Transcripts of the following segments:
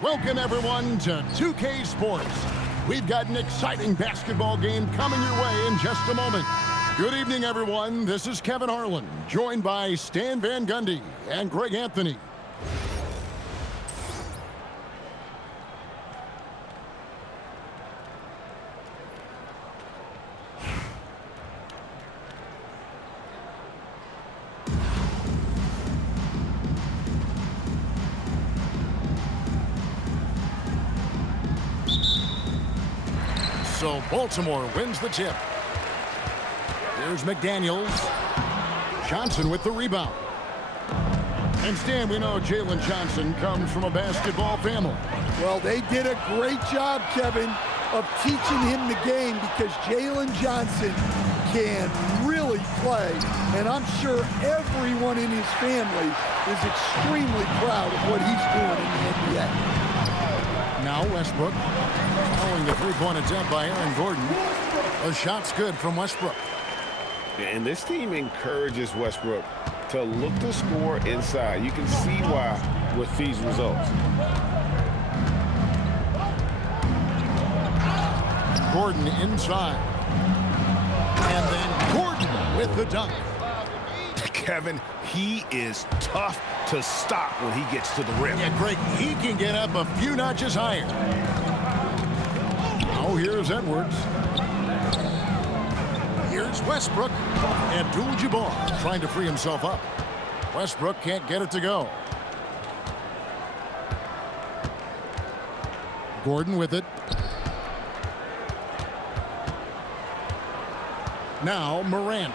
Welcome, everyone, to 2K Sports. We've got an exciting basketball game coming your way in just a moment. Good evening, everyone. This is Kevin Harlan, joined by Stan Van Gundy and Greg Anthony. So Baltimore wins the tip. Here's McDaniels. Johnson with the rebound. And Stan, we know Jalen Johnson comes from a basketball family. Well, they did a great job, Kevin, of teaching him the game because Jalen Johnson can really play. And I'm sure everyone in his family is extremely proud of what he's doing in the NBA. Now Westbrook, following the three-point attempt by Aaron Gordon. A shot's good from Westbrook. And this team encourages Westbrook to look to score inside. You can see why with these results. Gordon inside. And then Gordon with the dunk. Kevin, he is tough to stop when he gets to the rim. Yeah, Greg, he can get up a few notches higher. Oh, here's Edwards. Here's Westbrook. Abdul-Jabbar trying to free himself up. Westbrook can't get it to go. Gordon with it. Now Morant.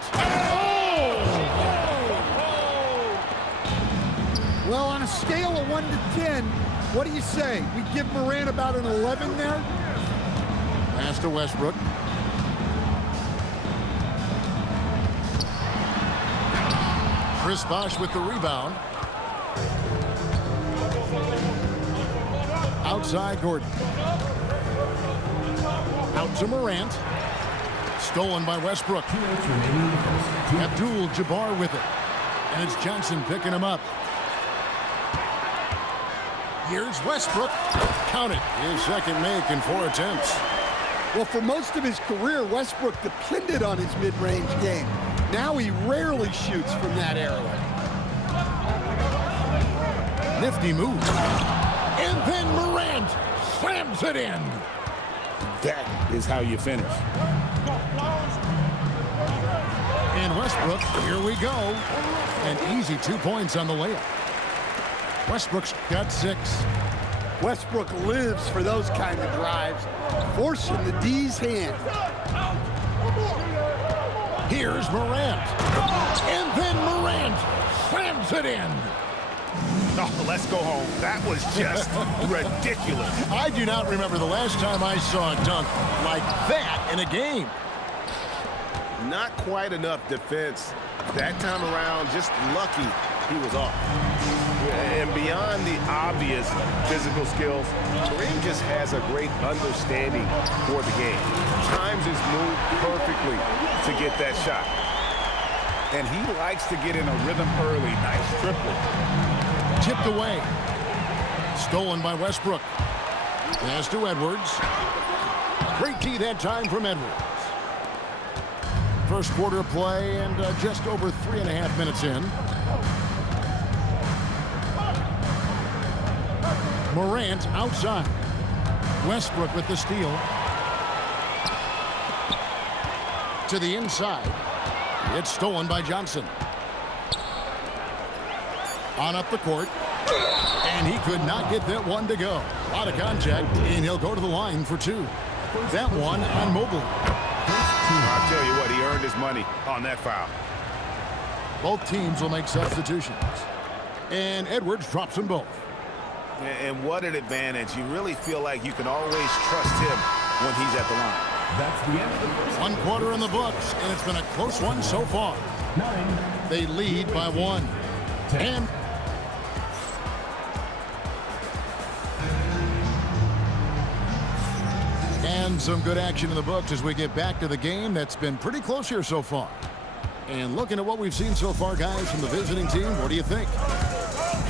Well, on a scale of 1 to 10, what do you say? We give Morant about an 11 there? Pass to Westbrook. Chris Bosh with the rebound. Outside Gordon. Out to Morant. Stolen by Westbrook. Abdul-Jabbar with it. And it's Johnson picking him up. Here's Westbrook. Count it. His second make in 4 attempts. Well, for most of his career, Westbrook depended on his mid-range game. Now he rarely shoots from that area. Nifty move. And then Morant slams it in. That is how you finish. And Westbrook, here we go. An easy 2 points on the layup. Westbrook's got 6. Westbrook lives for those kind of drives, forcing the D's hand. Here's Morant. And then Morant slams it in. Oh, let's go home. That was just ridiculous. I do not remember the last time I saw a dunk like that in a game. Not quite enough defense. That time around, just lucky he was off. And beyond the obvious physical skills, Kareem just has a great understanding for the game. Times his move perfectly to get that shot. And he likes to get in a rhythm early. Nice triple. Tipped away. Stolen by Westbrook. Pass to Edwards. Great D that time from Edwards. First quarter play and just over 3.5 minutes in. Morant outside. Westbrook with the steal. To the inside. It's stolen by Johnson. On up the court. And he could not get that one to go. A lot of contact, and he'll go to the line for 2. That one on Mobley. I'll tell you what, he earned his money on that foul. Both teams will make substitutions. And Edwards drops them both. And what an advantage. You really feel like you can always trust him when he's at the line. That's the end of the first. 1 quarter in the books, and it's been a close one so far. 9. They lead by 1. 10. And some good action in the books as we get back to the game that's been pretty close here so far. And looking at what we've seen so far, guys, from the visiting team, what do you think?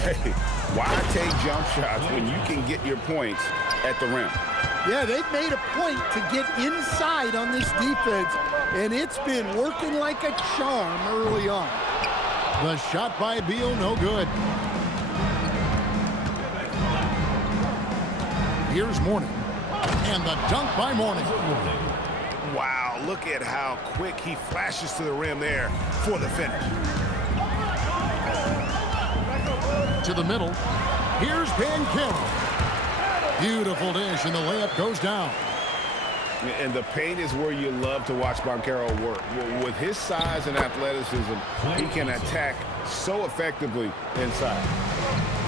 Hey, Why take jump shots when you can get your points at the rim? Yeah, they've made a point to get inside on this defense, and it's been working like a charm early on. The shot by Beal, no good. Here's Mourning. And the dunk by Mourning. Wow, look at how quick he flashes to the rim there for the finish. To the middle. Here's Banchero. Beautiful dish, and the layup goes down. And the paint is where you love to watch Banchero work. With his size and athleticism, he can attack so effectively inside.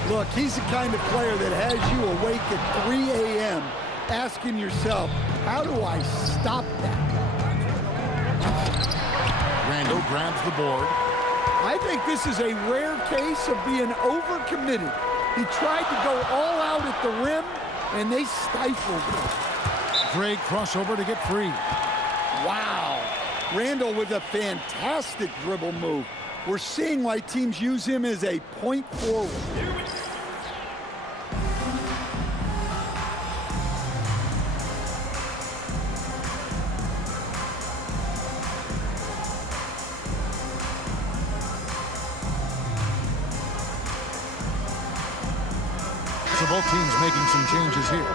Look, he's the kind of player that has you awake at 3 a.m. asking yourself, how do I stop that? Randall grabs the board. I think this is a rare case of being overcommitted. He tried to go all out at the rim, and they stifled him. Great crossover to get free. Wow. Randall with a fantastic dribble move. We're seeing why teams use him as a point forward. So both teams making some changes here.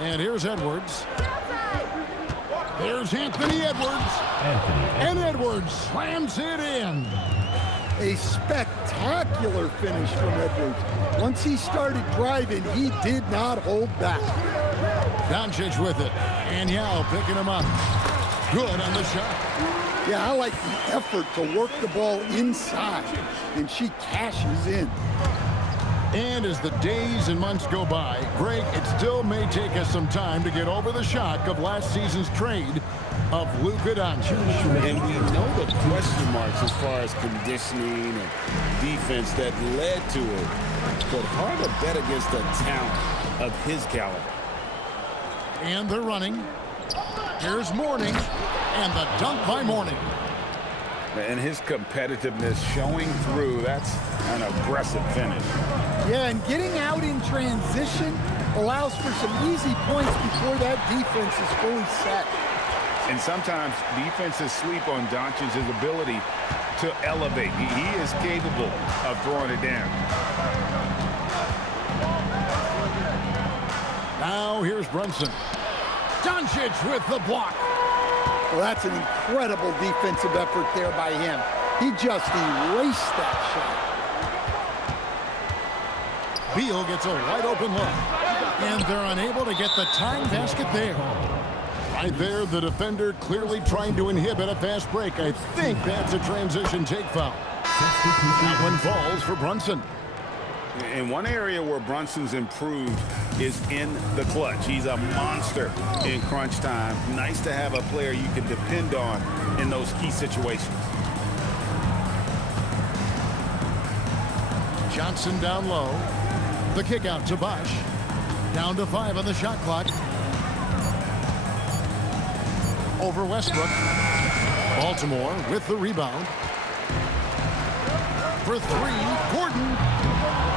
And here's Edwards. There's Anthony Edwards. And Edwards slams it in. A spectacular finish from Edwards. Once he started driving, he did not hold back. Doncic with it. And Yao picking him up. Good on the shot. Yeah, I like the effort to work the ball inside, and she cashes in. And as the days and months go by, Greg, it still may take us some time to get over the shock of last season's trade of Luka Doncic. And we know the question marks as far as conditioning and defense that led to it. But hard to bet against the talent of his caliber. And they're running. Here's Mourning. And the dunk by Mourning. And his competitiveness showing through. That's an aggressive finish. Yeah, and getting out in transition allows for some easy points before that defense is fully set. And sometimes defenses sleep on Doncic's ability to elevate. He is capable of throwing it down. Now here's Brunson. Doncic with the block. Well, that's an incredible defensive effort there by him. He just erased that shot. Beal gets a wide open look. And they're unable to get the tying basket there. Right there, the defender clearly trying to inhibit a fast break. I think that's a transition take foul. That one falls for Brunson. And one area where Brunson's improved is in the clutch. He's a monster in crunch time. Nice to have a player you can depend on in those key situations. Johnson down low. The kick out to Bosh. Down to 5 on the shot clock. Over Westbrook. Baltimore with the rebound. For 3, Gordon.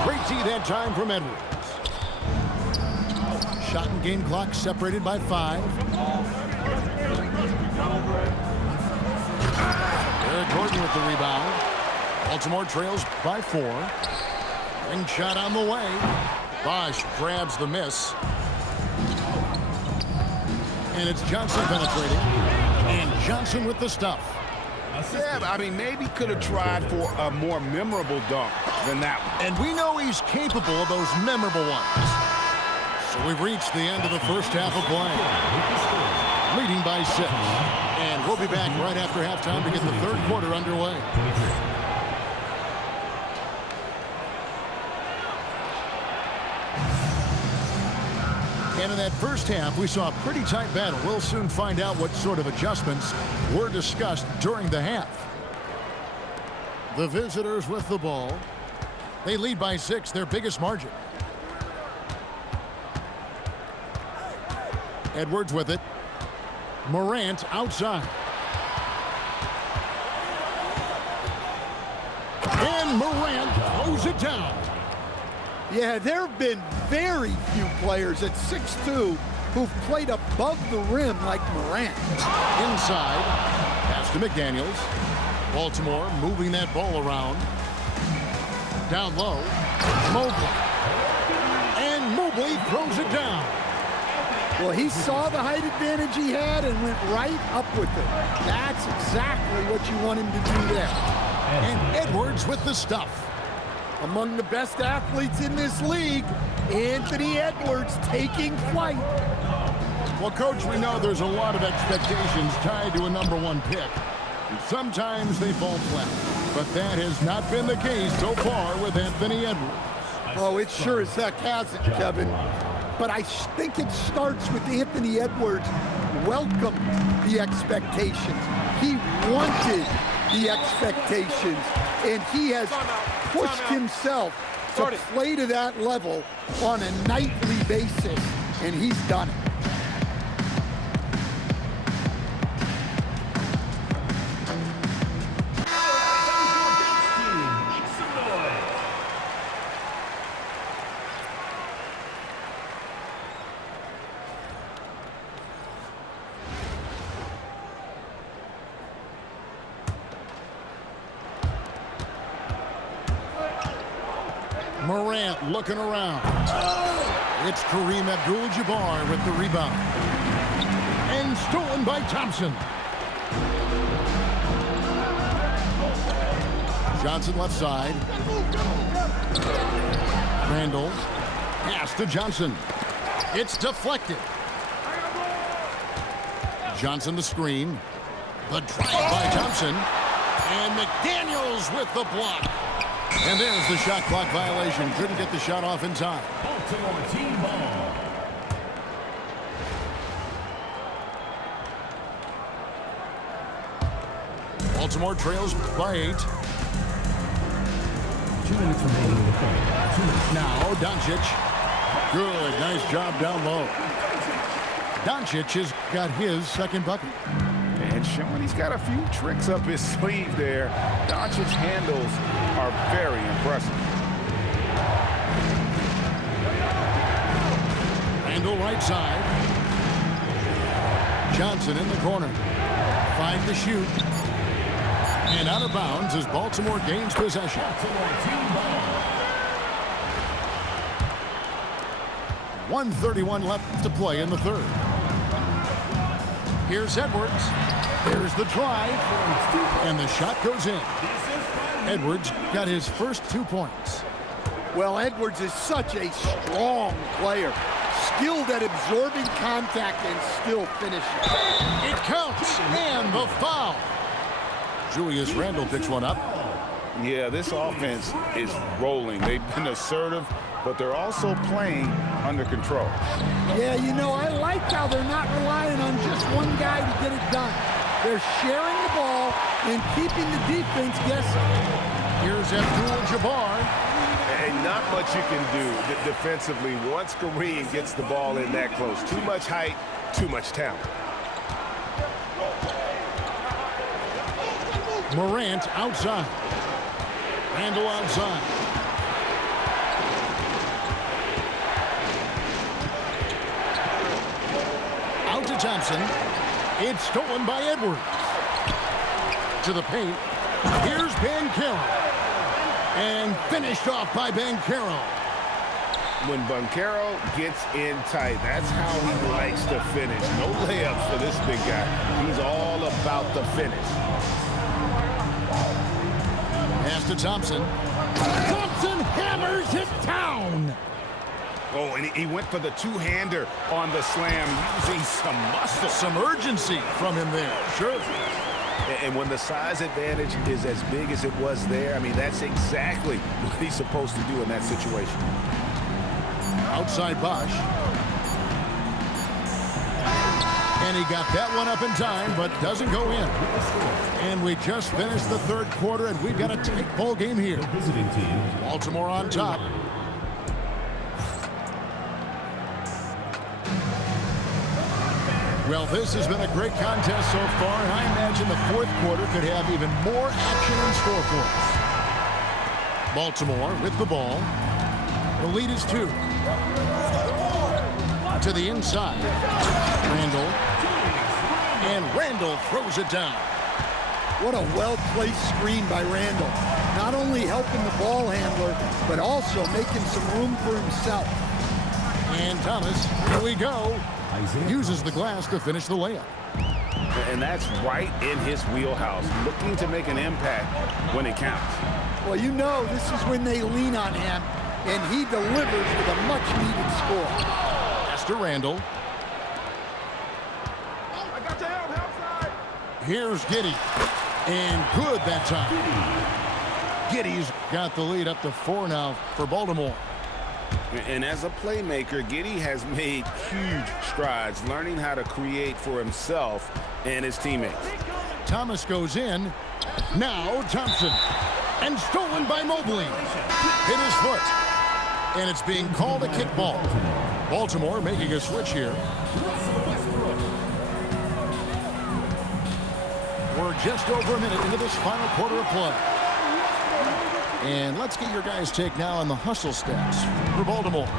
Great D that time from Edwards. Shot and game clock separated by 5. Eric Gordon with the rebound. Baltimore trails by 4. Ring shot on the way. Bosh grabs the miss. And it's Johnson penetrating. And Johnson with the stuff. Yeah, I mean, maybe could have tried for a more memorable dunk than that one. And we know he's capable of those memorable ones. So we've reached the end of the first half of play. Leading by 6. And we'll be back right after halftime to get the third quarter underway. And in that first half, we saw a pretty tight battle. We'll soon find out what sort of adjustments were discussed during the half. The visitors with the ball. They lead by 6, their biggest margin. Edwards with it. Morant outside. And Morant throws it down. Yeah, there have been very few players at 6'2" who've played above the rim like Morant. Inside, pass to McDaniels. Baltimore moving that ball around. Down low, Mobley. And Mobley throws it down. Well, he saw the height advantage he had and went right up with it. That's exactly what you want him to do there. And Edwards with the stuff. Among the best athletes in this league, Anthony Edwards taking flight. Well, Coach, we know there's a lot of expectations tied to a #1 pick. And sometimes they fall flat. But that has not been the case so far with Anthony Edwards. Oh, it sure as heck hasn't, Kevin. But I think it starts with Anthony Edwards welcomed the expectations. He wanted the expectations, and he has pushed himself to play to that level on a nightly basis, and he's done it. Morant looking around. It's Kareem Abdul-Jabbar with the rebound. And stolen by Thompson. Johnson left side. Randall. Pass to Johnson. It's deflected. Johnson the screen. The drive by Thompson. And McDaniels with the block. And there's the shot clock violation. Couldn't get the shot off in time. Baltimore team ball. Baltimore trails by 8. 2 minutes remaining in the quarter. 2 minutes. Now Doncic. Good. Nice job down low. Doncic has got his second bucket. And showing he's got a few tricks up his sleeve there. Doncic's handles are very impressive. Randall right side. Johnson in the corner. 5 to shoot. And out of bounds as Baltimore gains possession. Baltimore team ball. 1:31 left to play in the third. Here's Edwards. There's the drive. And the shot goes in. Edwards got his first 2 points. Well, Edwards is such a strong player. Skilled at absorbing contact and still finishing. It counts. And the foul. Julius Randle picks one up. Yeah, this offense is rolling. They've been assertive, but they're also playing under control. Yeah, you know, I like how they're not relying on just one guy to get it done. They're sharing the ball and keeping the defense guessing. Here's Abdul-Jabbar. And not much you can do defensively once Kareem gets the ball in that close. Too much height, too much talent. Morant outside. Randall outside. Out to Thompson. It's stolen by Edwards. To the paint. Here's Banchero. And finished off by Banchero. When Banchero gets in tight, that's how he likes to finish. No layups for this big guy. He's all about the finish. Pass to Thompson. Thompson hammers it down. Oh, and he went for the two-hander on the slam, using some muscle. Some urgency from him there. Sure. And when the size advantage is as big as it was there, I mean, that's exactly what he's supposed to do in that situation. Outside Bosch. And he got that one up in time, but doesn't go in. And we just finished the third quarter, and we've got a tight ball game here. Visiting team. Baltimore on top. Well, this has been a great contest so far, and I imagine the fourth quarter could have even more action in store for us. Baltimore with the ball. The lead is 2. To the inside. Randall. And Randall throws it down. What a well-placed screen by Randall. Not only helping the ball handler, but also making some room for himself. And Thomas, here we go. Uses the glass to finish the layup. And that's right in his wheelhouse, looking to make an impact when it counts. Well, you know this is when they lean on him, and he delivers with a much-needed score. Pass to Randall. I got your help side. Here's Giddey. And good that time. Giddey's got the lead up to 4 now for Baltimore. And as a playmaker, Giddey has made huge strides, learning how to create for himself and his teammates. Thomas goes in. Now Thompson. And stolen by Mobley. Hit his foot. And it's being called a kickball. Baltimore making a switch here. We're just over a minute into this final quarter of play. And let's get your guys' take now on the hustle stats for Baltimore.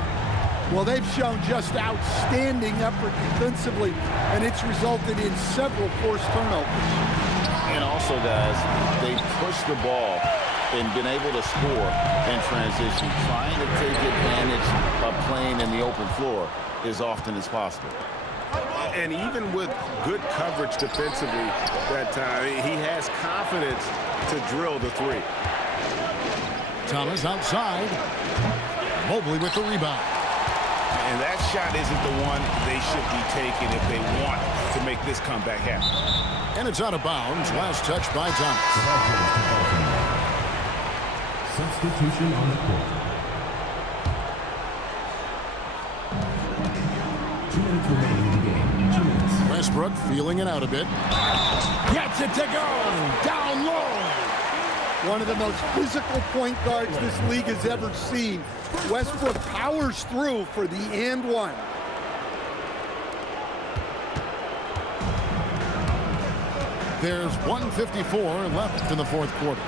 Well, they've shown just outstanding effort defensively, and it's resulted in several forced turnovers. And also, guys, they've pushed the ball and been able to score in transition, trying to take advantage of playing in the open floor as often as possible. And even with good coverage defensively that time, he has confidence to drill the 3. Thomas outside. Mobley with the rebound. And that shot isn't the one they should be taking if they want to make this comeback happen. And it's out of bounds. Last touch by Thomas. Substitution on the court. 2 minutes remaining in the game. 2 minutes. Westbrook feeling it out a bit. Gets it to go. Down low. One of the most physical point guards this league has ever seen. Westbrook powers through for the and one. There's 1:54 left in the fourth quarter.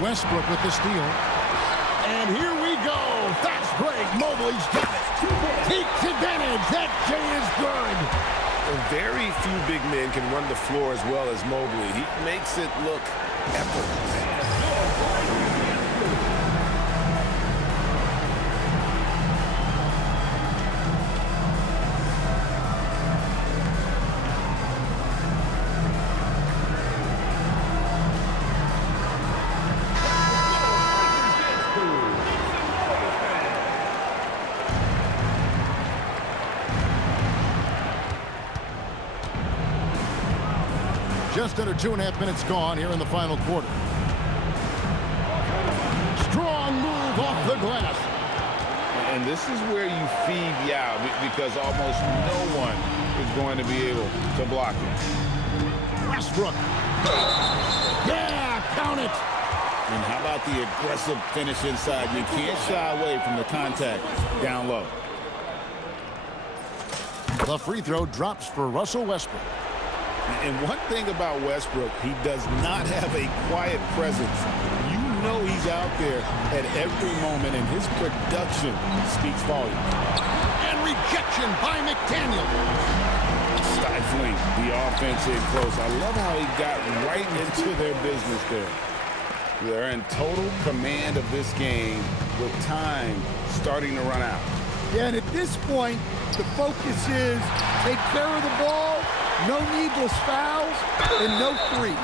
Westbrook with the steal. And here we go. Fast break. Mobley's got it. Takes advantage. That J is good. Very few big men can run the floor as well as Mobley. He makes it look effortless. Just under 2.5 minutes gone here in the final quarter. Strong move off the glass. And this is where you feed Yao because almost no one is going to be able to block him. Westbrook. Yeah, count it. And how about the aggressive finish inside? You can't shy away from the contact down low. The free throw drops for Russell Westbrook. And one thing about Westbrook, he does not have a quiet presence. You know he's out there at every moment, and his production speaks volumes. And rejection by McDaniel. Stifling the offense in close. I love how he got right into their business there. They're in total command of this game with time starting to run out. Yeah, and at this point, the focus is take care of the ball, no needless fouls, and no three.